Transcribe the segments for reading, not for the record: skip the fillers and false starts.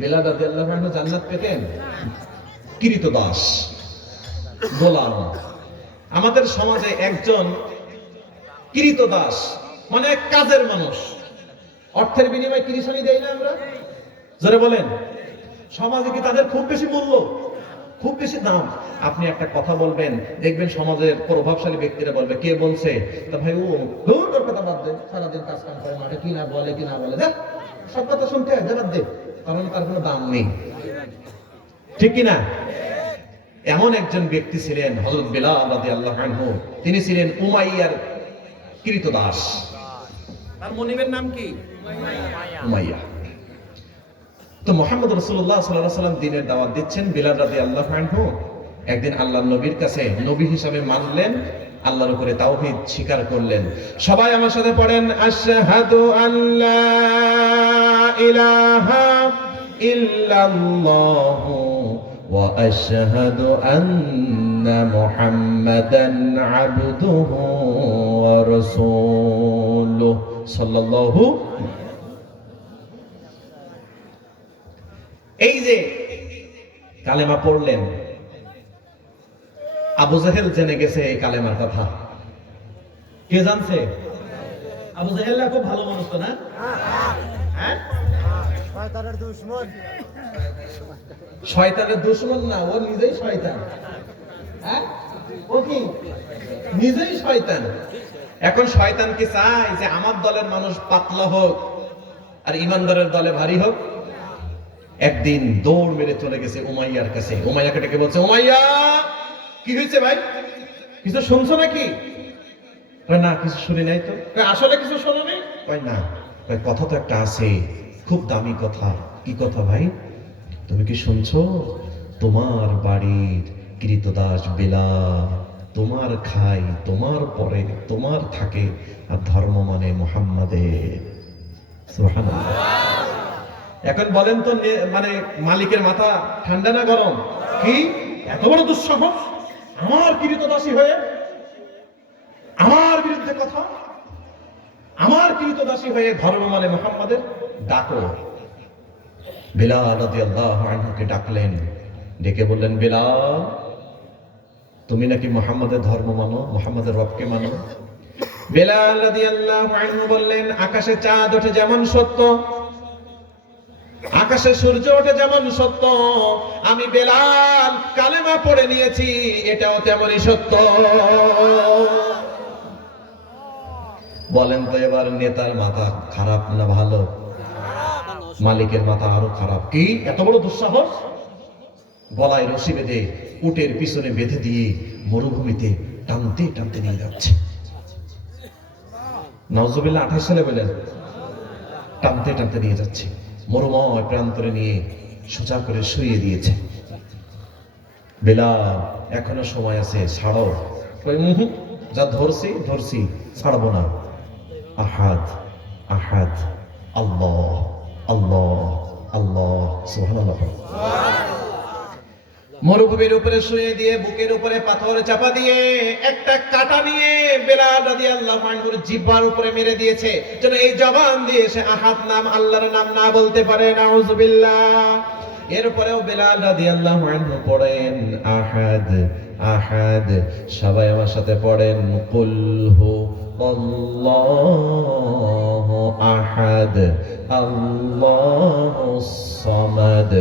বিলাল রাদিয়াল্লাহু আনহু জান্নাত পেতেন? কৃতদাস, গোলাম। আমাদের সমাজে একজন কৃতদাস মানে কাজের মানুষ, অর্থের বিনিময়ে কিরিশানি দেই না আমরা? জোরে বলেন। সমাজে কি তাদের খুব বেশি মূল্য, খুব বেশি দাম? আপনি একটা কথা বলবেন, দেখবেন সমাজের প্রভাবশালী ব্যক্তিরা বলবে, কে বলছে? তা ভাই ও দূর ওর কথা বাদ দে, সারাদিন কাজ কাম করে মাঠে, কি না বলে কি না বলে, দেখ সব কথা শুনতে হয়, বাদ দে, কারণ তার কোনো দাম নেই। ঠিক কি না? এমন একজন ব্যক্তি ছিলেন হযরত বিলাল রাদিয়াল্লাহু আনহু। তিনি ছিলেন উমাইয়ার কৃতদাস। তার মনিবের নাম কি? উমাইয়া। তো মুহাম্মদ রাসূলুল্লাহ সাল্লাল্লাহু আলাইহি ওয়াসাল্লাম দ্বীনের দাওয়াত দিচ্ছেন। বিলাল রাদিয়াল্লাহু আনহু একদিন আল্লাহর নবীর কাছে নবী হিসাবে মানলেন, আল্লাহর উপরে তাওহীদ স্বীকার করলেন। সবাই আমার সাথে পড়েন, আশহাদু আল্লা ইলাহা ইল্লাল্লাহু ওয়া আশহাদু আন্না মুহাম্মাদান আবদুহু ওয়া রাসূলুহু সাল্লাল্লাহু। এই যে কালেমা পড়লেন, আবু জাহেল জেনে গেছে এই কালেমার কথা। কে জানছে? আবু জাহেল খুব ভালো মানুষ তো না? হ্যাঁ, শয়তানের দুশমন। শয়তানের দুশমন না, ও নিজেই শয়তান। হ্যাঁ, ও কি নিজেই শয়তান। এখন শয়তান কি চায় যে আমার দলের মানুষ পাতলা হোক আর ইমানদারের দলে ভারী হোক? একদিন দৌড় মেরে চলে গেছে উমাইয়ার কাছে। উমাইয়াকে ডেকে বলছে, উমাইয়া কি হয়েছে ভাই, কিছু শুনছো নাকি? না, কিছু শুনি নাই তো। আসলে কিছু শোনো নাই? না, কথা তো একটা আছে, খুব দামি কথা। কি কথা ভাই? তুমি কি শুনছো? তোমার বাড়ির কৃতদাস বিলাল তোমার খাই, তোমার পরে, তোমার থাকে, আর ধর্ম মানে মুহাম্মাদের। সুবহানাল্লাহ। এখন বলেন তো, মানে মালিকের মাথা ঠান্ডা না গরম? কি এত বড় দুঃসাহস, আমার কৃতদাসী হয়ে আমার বিরুদ্ধে কথা, আমার কৃতদাসী হয়ে ধর্ম মানে মুহাম্মাদের। ডাকো। বিলাল রাদিয়াল্লাহু আনহুকে ডাকলেন, ডেকে বললেন, বিলাল তুমি নাকি মুহাম্মাদের ধর্ম মানো, মুহাম্মাদের রবকে মানো? বিলাল রাদিয়াল্লাহু আনহু বললেন, আকাশে চাঁদ ওঠে যেমন সত্য, আকাশে সূর্য ওঠে যেমন সত্য, আমি বিলাল কালেমা পড়ে নিয়েছি, এটাও তেমনই সত্য। বলেন তো এবার নেতার মাথা খারাপ না ভালো? মালিকের মাথা আরো খারাপ। কি এত বড় দুঃসাহস! গলায় রশি বেঁধে উটের পিছনে বেঁধে দিয়ে মরুভূমিতে টানতে টানতে নিয়ে যাচ্ছে। নাউজুবিল্লাহ। 28 সালে বলেন, টানতে টানতে নিয়ে যাচ্ছে, মরুময় প্রান্তরে নিয়ে সোজা করে শুইয়ে দিয়েছে। বিলাল এখনো সময় আছে, ছাড়ো। যা ধরছি ধরছি, ছাড়বো না। আহাদ আহাদ, আল্লাহ আল্লাহ আল্লাহ, সুবহানাল্লাহ। মরুভূমির উপরে শুয়ে দিয়ে, বুকের উপরে পাথর চাপা দিয়ে, একটা কাঁটা নিয়ে বিলাল রাদিয়াল্লাহু আনহুর জিহ্বার উপরে মেরে দিয়েছে, যেন এই জবান দিয়ে সে আহাদ নাম, আল্লাহর নাম না বলতে পারে। নাউজুবিল্লাহ। এরপরেও বিলাল রাদিয়াল্লাহু আনহু পড়েন, আহাদ আহাদ। সবাই আমার সাথে পড়েন, কুল হু আল্লাহু আহাদ আল্লাহুস সামাদ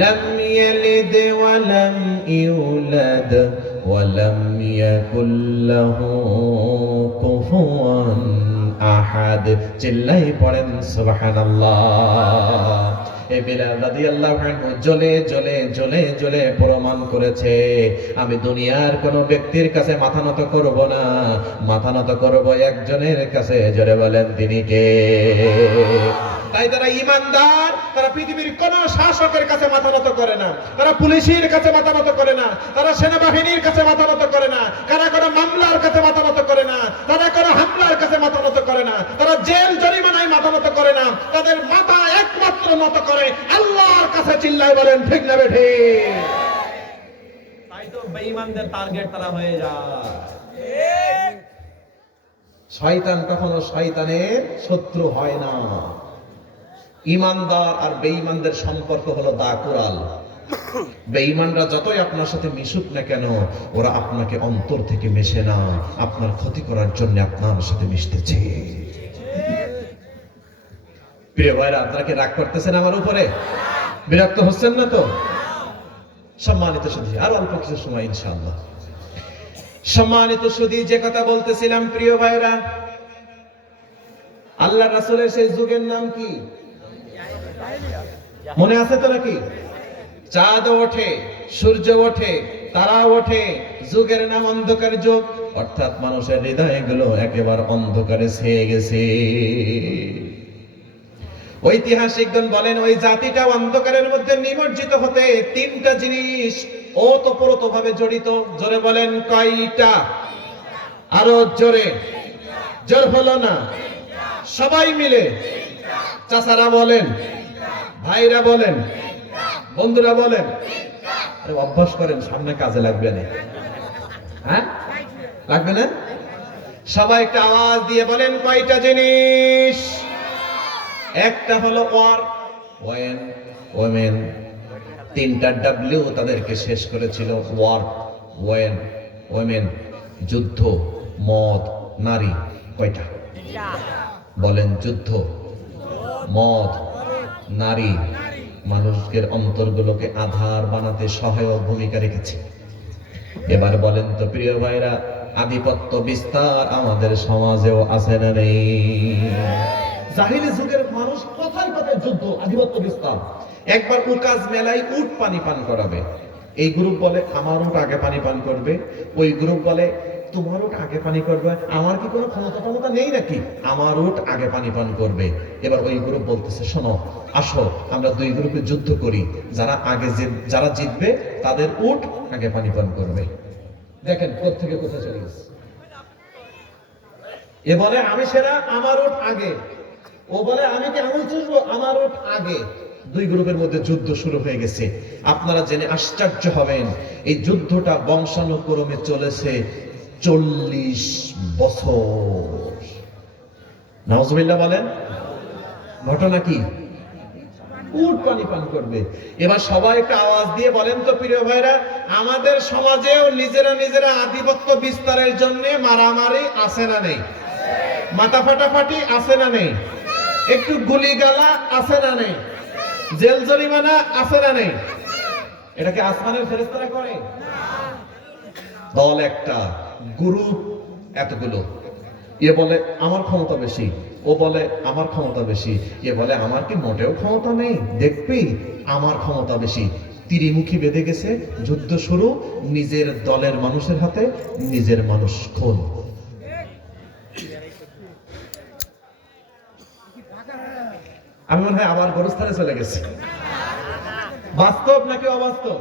লাম ইয়ালিদ ওয়া লাম ইউলাদ ওয়া লাম ইয়াকুল লাহু কুফুয়ান আহাদ। চিল্লাই পড়েন সুবহানাল্লাহ। এই বিলাল রাদিয়াল্লাহু আনহু জ্বলে জ্বলে জ্বলে জ্বলে প্রমাণ করেছে, আমি দুনিয়ার কোন ব্যক্তির কাছে মাথা নত করব না, মাথা নত করব একজনের কাছে। জোরে বলেন, তিনি কে? তাই তারা ইমানদার, তারা পৃথিবীর কোন শাসকের কাছে মাথা নত করে না, তারা পুলিশের কাছে মাথা নত করে না, তারা সেনাবাহিনীর কাছে মাথা নত করে না, তারা কোনো মামলার কাছে মাথা নত করে না, তারা কোনো হামলার কাছে মাথা নত করে না, তারা জেল জরিমানায় মাথা নত করে না, তাদের মাথা একমাত্র নত করে আল্লাহর কাছে। চিল্লাই বলেন, ঠিক না বেঠে? তাই তো বেঈমানদের টার্গেট তারা হয়ে যায়। শয়তান কখনো শয়তানের শত্রু হয় না। ইমানদার আর বেঈমানদের সম্পর্ক হলো দা কুরাল। বেঈমানরা যতই আপনার সাথে মিশুক না কেন, ওরা আপনাকে অন্তর থেকে মেশে না, আপনার ক্ষতি করার জন্য আপনার সাথে মিশতেছে। প্রিয় ভাইরা, আপনারা কি রাগ করতেছেন আমার উপরে? বিরক্ত হচ্ছেন না তো? সম্মানিত সুধী, আর অল্প কিছু সময় ইনশাআল্লাহ। সম্মানিত সুধী, যে কথা বলতেছিলাম প্রিয় ভাইরা, আল্লাহ রাসূলের সেই যুগের নাম কি মনে আছে তো নাকি? চাঁদ ওঠে, সূর্য ওঠে, তারা ওঠে, যুগের নাম অন্ধকার যুগ। অর্থাৎ মানুষের হৃদয়গুলো একেবারে অন্ধকারে ছেয়ে গেছে। ঐতিহাসিকগণ বলেন ওই জাতিটা অন্ধকারের মধ্যে নিমজ্জিত হতে তিনটা জিনিস ওতপ্রোতভাবে জড়িত। জোরে বলেন কয়টা? আরো জোরে। জোর হলো না? সবাই মিলে চাচারা বলেন, ভাইরা বলেন, বন্ধুরা বলেন। অভ্যাস করেন, সামনে কাজে লাগবে না। হ্যাঁ, লাগবে না? সবাই একটা আওয়াজ দিয়ে বলেন কয়টা জিনিস? একটা হলো ওয়ার, ওয়েন, ওমেন। তিনটা ডাব্লিউ তাদেরকে শেষ করেছিল। War, wine, women. যুদ্ধ, মদ, নারী। কয়টা বলেন? যুদ্ধ, মদ, নারী মানুষের অন্তরগুলোকে আধার বানাতে সহায়ক ভূমিকা রেখেছে। এবার বলেন তো প্রিয় ভাইরা, আধিপত্য বিস্তার আমাদের সমাজেও আছে না নেই? জাহিলি যুগের মানুষ কথায় কথায় যুদ্ধ, আধিপত্য বিস্তার। একবার উকাজ মেলায় উট পানি পান করাবে। এই গ্রুপ বলে আমার উট আগে পানি পান করবে, ওই গ্রুপ বলে তোমার উট আগে পানি করবে। আমার কি কোনো ক্ষমতা নেই নাকি? আমার উট আগে পানি পান করবে। এবার ওই গ্রুপ বলতেছে শোনো, আসো আমরা দুই গ্রুপে যুদ্ধ করি, যারা জিতবে তাদের উট আগে পানি পান করবে। দেখেন কোত্থেকে কোথায় চলে গেছে। এ বলে আমি সেরা, আমার উট আগে। ও বলে আমি কি আঙুল চুষবো, আমার উট আগে। দুই গ্রুপের মধ্যে যুদ্ধ শুরু হয়ে গেছে। আপনারা জেনে আশ্চর্য হবেন, এই যুদ্ধটা বংশানুক্রমে চলেছে 40 বছর। নাউজুবিল্লাহ বলেন। ঘটনা কি? উট পানি পান করবে। এবার সবাই একটা আওয়াজ দিয়ে বলেন তো প্রিয় ভাইরা, আমাদের সমাজেও নিজেরা আধিপত্য বিস্তারের জন্য মারামারি আছে না নেই? মাথা ফাটাফাটি আছে না নেই? একটু গুলিগালা আছে না নেই? জেল জরিমানা আছে না নেই? এটা কি আসমানের ফেরেশতারা করে? দল একটা, গ্রুপ এতগুলো। এ বলে আমার ক্ষমতা বেশি, ও বলে আমার ক্ষমতা বেশি। এ বলে আমার কি মোটেও ক্ষমতা নেই, দেখবি আমার ক্ষমতা বেশি। তীরিমুখী বেঁধে গেছে, যুদ্ধ শুরু। নিজের দলের মানুষের হাতে নিজের মানুষ খুন। আমি মনে হয় আবার গোরস্থানে চলে গেছি। বাস্তব নাকি অবাস্তব?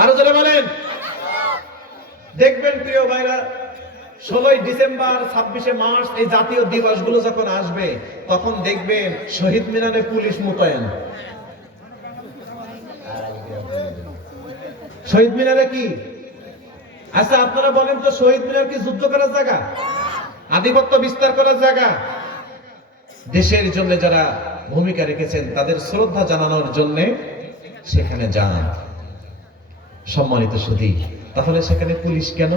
আরো জোরে বলেন। দেখবেন প্রিয় ভাইরা, 16ই ডিসেম্বর, 26শে মার্চ এই জাতীয় দিবসগুলো যখন আসবে, তখন দেখবেন শহীদ মিনারে পুলিশ মোতায়েন। শহীদ মিনারে কি? আচ্ছা আপনারা বলেন তো, শহীদ মিনার কি যুদ্ধ করার জায়গা? আধিপত্য বিস্তার করার জায়গা? দেশের জন্য যারা ভূমিকা রেখেছেন তাদের শ্রদ্ধা জানানোর জন্য সেখানে যান। সম্মানিত সুধী, তাহলে সেখানে পুলিশ কেন?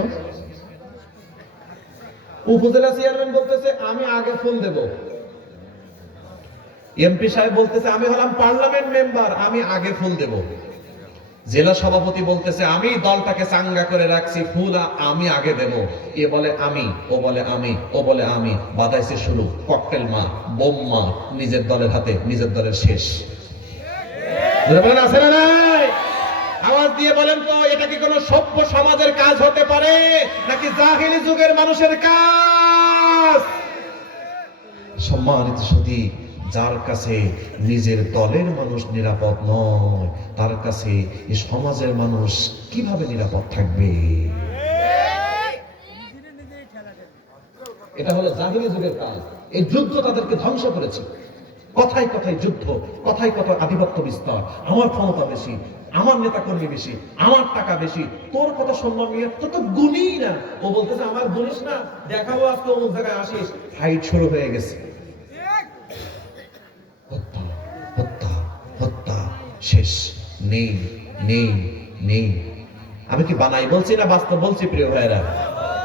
উপজেলা চেয়ারম্যান বলতেছে আমি আগে ফোন দেব, এমপি সাহেব বলতেছে আমি হলাম পার্লামেন্ট মেম্বার, আমি আগে ফুল দেব, জেলা সভাপতি বলতেছে আমি দলটাকে চাঙ্গা করে রাখছি, ফুল আমি আগে দেব। এ বলে আমি, ও বলে আমি, ও বলে আমি, বাদাইছে শুরু, ককটেল মা, বোম মা, নিজের দলের হাতে নিজের দলের শেষ। আছে না নাই? আওয়াজ দিয়ে বলেন তো, এটা কি কোনো সভ্য সমাজের কাজ হতে পারে নাকি জাহিলি যুগের মানুষের কাজ? সম্মানিত সুধী, যার কাছে নিজের দলের মানুষ নিরাপদ নয়, তার কাছে এই সমাজের মানুষ কিভাবে নিরাপদ থাকবে? এটা হলো জাহিলি যুগের কাজ। এই যুদ্ধ তাদেরকে ধ্বংস করেছে। কথায় কথায় যুদ্ধ, কথায় কথায় আধিপত্য বিস্তার, আমার ক্ষমতা বেশি, আমার নেতা কর্মী বেশি, আমার টাকা বেশি, তোর কথা সম্মান নিয়ে তো তো গুণই না। ও বলতেছে আমার গুণিস না, দেখাবো আজকে অমুক জায়গায় আসিস। ফাইট শুরু হয়ে গেছে। শেষ, নেই নেই নেই। আমি কি বানাই বলছি না বাস্তব বলছি প্রিয় ভাইরা?